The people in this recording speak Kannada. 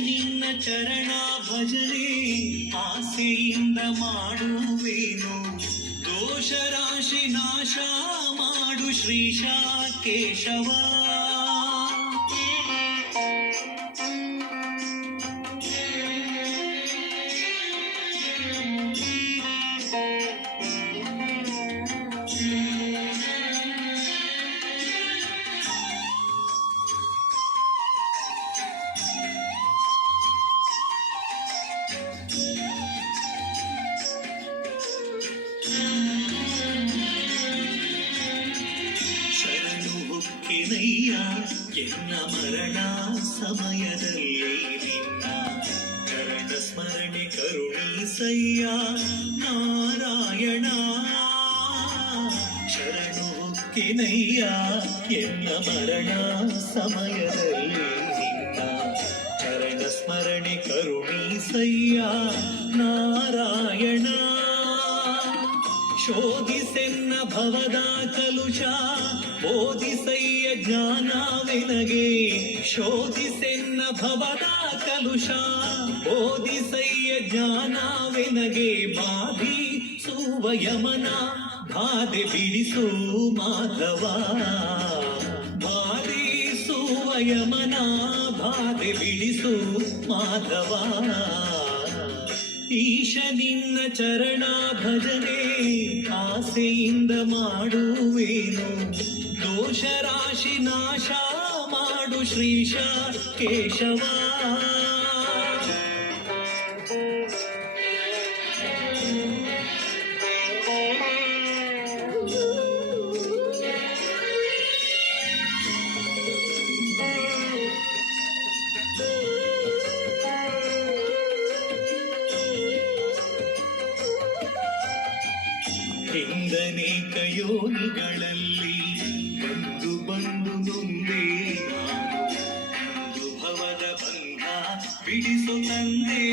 ನಿನ್ನ ಚರಣ ಭಜನೆ ಆಸೆಯಿಂದ ಮಾಡುವೇನು ದೋಷ ರಾಶಿ ನಾಶ ಮಾಡು ಶ್ರೀಶ ಕೇಶವ ಹೊಕ್ಕಿನಯ್ಯ ಎನ್ನ ಮರಣ ಸಮಯದಲ್ಲಿ ನಿನ್ನ ಚರಣ ಸ್ಮರಣೆ ಕರುಣೀಸಯ್ಯ ನಾರಾಯಣ ಶರಣು ಹೊಕ್ಕಿನಯ್ಯ ಎನ್ನ ಮರಣ ಸಮಯದಲ್ಲಿ ನಿನ್ನ ಚರಣ ಸ್ಮರಣೆ ಕರುಣೀಸಯ್ಯ ನಾರಾಯಣ ಶೋಧಿಸೆನ್ನ ಭವದ ಕಲುಷ ಬೋಧಿಸಯ್ಯ ಜ್ಞಾನವೆನಗೆ ಶೋಧಿಸೆನ್ನ ಭವದ ಕಲುಷ ಬೋಧಿಸಯ್ಯ ಜ್ಞಾನವೆನಗೆ ಬಾಧಿ ಸುವಯಮನ ಬಾಧೆ ಬಿಡಿಸು ಮಾಧವ ಬಾಧಿ ಸುವಯಮನ ಬಾಧೆ ಬಿಡಿಸು ಮಾಧವ ಈಶ ನಿನ್ನ ಚರಣ ಭಜನೆ ಆಸೆಯಿಂದ ಮಾಡುವೇನು ದೋಷ ರಾಶಿ ನಾಶ ಮಾಡು ಶ್ರೀಶ ಕೇಶವ ಹಿಂದನೇಕ ಯೋನಿಗಳಲ್ಲಿ ಬಂದು ಬಂದು ನೊಂದೇ ನಾನು ಭವದ ಬಂಧ ಬಿಡಿಸು ತಂದೆ